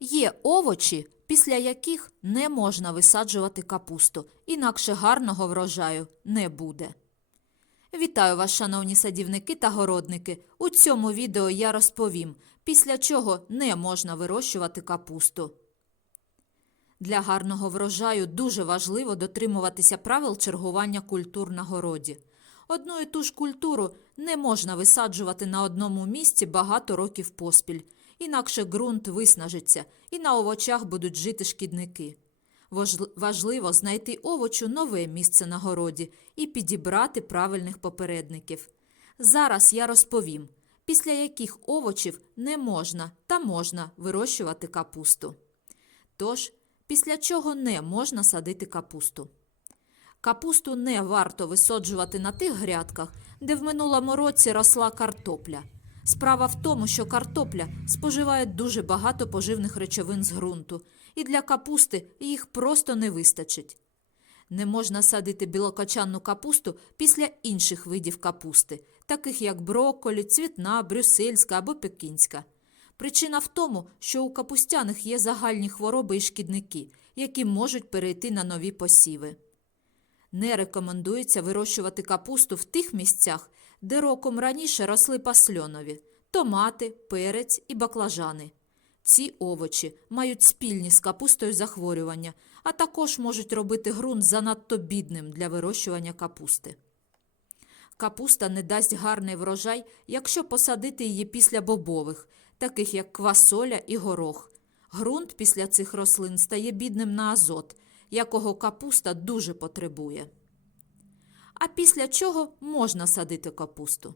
Є овочі, після яких не можна висаджувати капусту, інакше гарного врожаю не буде. Вітаю вас, шановні садівники та городники. У цьому відео я розповім, після чого не можна вирощувати капусту. Для гарного врожаю дуже важливо дотримуватися правил чергування культур на городі. Одну і ту ж культуру не можна висаджувати на одному місці багато років поспіль, інакше ґрунт виснажиться і на овочах будуть жити шкідники. Важливо знайти овочу нове місце на городі і підібрати правильних попередників. Зараз я розповім, після яких овочів не можна та можна вирощувати капусту. Тож, після чого не можна садити капусту. Капусту не варто висаджувати на тих грядках, де в минулому році росла картопля. Справа в тому, що картопля споживає дуже багато поживних речовин з ґрунту, і для капусти їх просто не вистачить. Не можна садити білокочанну капусту після інших видів капусти, таких як брокколі, цвітна, брюссельська або пекінська. Причина в тому, що у капустяних є загальні хвороби і шкідники, які можуть перейти на нові посіви. Не рекомендується вирощувати капусту в тих місцях, де роком раніше росли пасльонові – томати, перець і баклажани. Ці овочі мають спільні з капустою захворювання, а також можуть робити ґрунт занадто бідним для вирощування капусти. Капуста не дасть гарний врожай, якщо посадити її після бобових, таких як квасоля і горох. Ґрунт після цих рослин стає бідним на азот, якого капуста дуже потребує. А після чого можна садити капусту?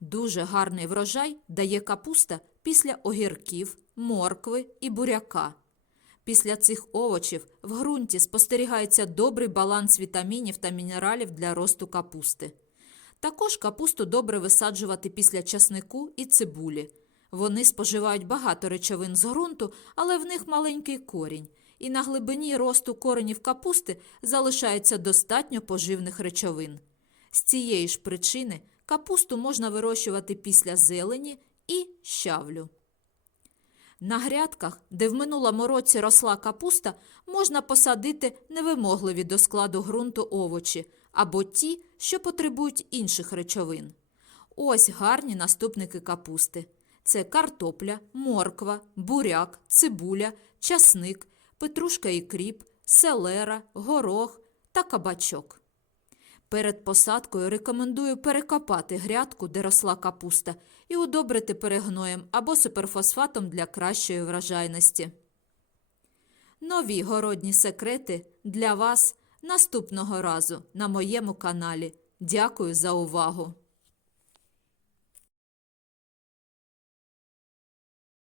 Дуже гарний врожай дає капуста після огірків, моркви і буряка. Після цих овочів в ґрунті спостерігається добрий баланс вітамінів та мінералів для росту капусти. Також капусту добре висаджувати після часнику і цибулі. Вони споживають багато речовин з ґрунту, але в них маленький корінь, і на глибині росту коренів капусти залишається достатньо поживних речовин. З цієї ж причини капусту можна вирощувати після зелені і щавлю. На грядках, де в минулому році росла капуста, можна посадити невимогливі до складу ґрунту овочі або ті, що потребують інших речовин. Ось гарні наступники капусти: це картопля, морква, буряк, цибуля, часник, петрушка і кріп, селера, горох та кабачок. Перед посадкою рекомендую перекопати грядку, де росла капуста, і удобрити перегноєм або суперфосфатом для кращої врожайності. Нові городні секрети для вас наступного разу на моєму каналі. Дякую за увагу!